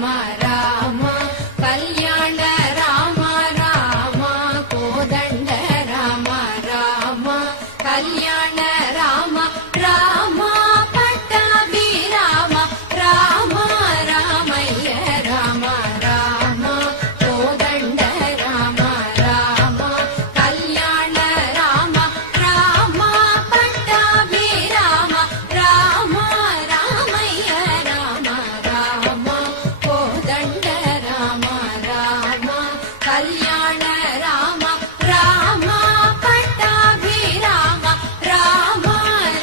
రామ రామ కళ్యాణ రామ రామ కోదండ రామ రామ కళ్యాణ రామ రామ పట్టాభి రామ రామ రామయ్య రామ రామ కోదండ రామ రామ కళ్యాణ రామ రామ పట్టాభి రామ రామ రామయ్య రామ రామ కోదండ రామ రామ కళ్యాణ రామ రామ పట్టాభి రామ రామ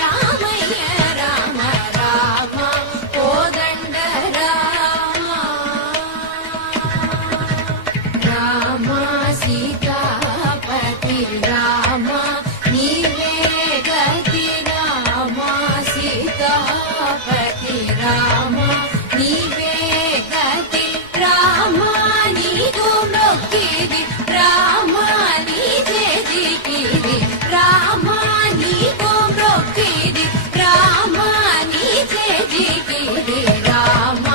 రామయ్య రామ రామ కోదండ రామ రామ సీతాపతి రామ నీవే గతి రామ సీతాపతి రామ నీవే గతి రామ నీకు మొక్కిది రామ నీ చేతికిది రామ నీకు మొక్కిది రామ నీ చేతికిది రామ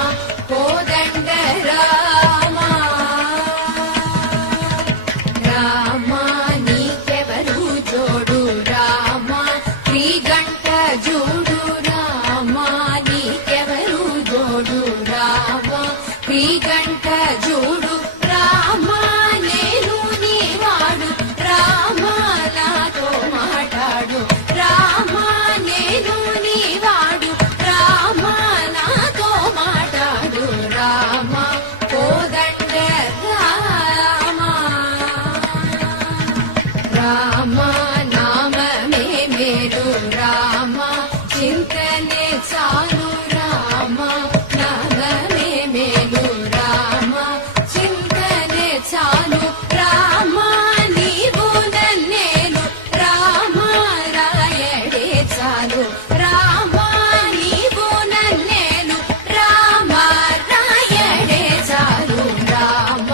కోదండ రామ రామ నీకెవరు జోడు రామ శ్రీగంట జోడు రామ నీకెవరు జోడు రామ శ్రీగంట జోడు రామ నేను నీవాడు రామ నాతో మాట్లాడు రామ నేను నీవాడు రామ నాతో మాట్లాడు రామ కోదండ రామ రామ నామమే మేలు రామ చింతనే చాలు రామ నామమే మేలు రామ చింతనే చాలు రామ నీవు నన్నేలు రామ రాయడే చాలు రామ నీవు నన్నేలు రామ రాయడే చాలు రామ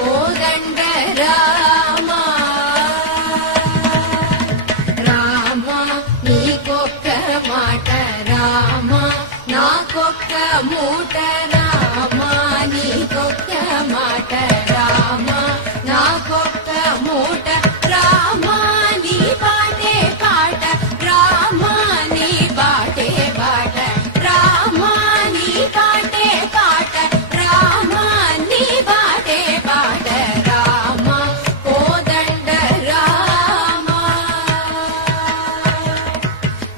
కోదండ రామ రామ నీకొక్క మాట రామ నాకొక్క మూట రామ నీకొక్క మాట రామ నాకొక్క మూట రామ నీ పాటే పాట రామ నీ పాటే పాట రామ నీ పాటే పాట రామ నీ పాటే పాట రామ కోదండ రామ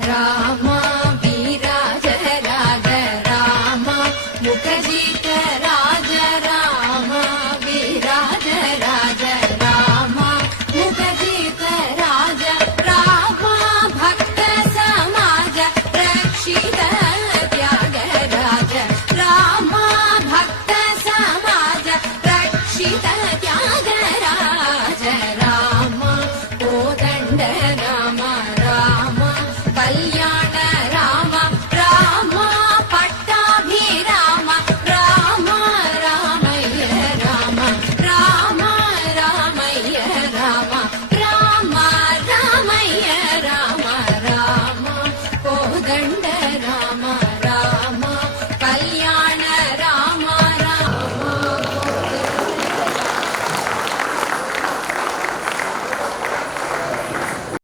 రామ వీరాజ రాగ రామ ముఖజిత రామ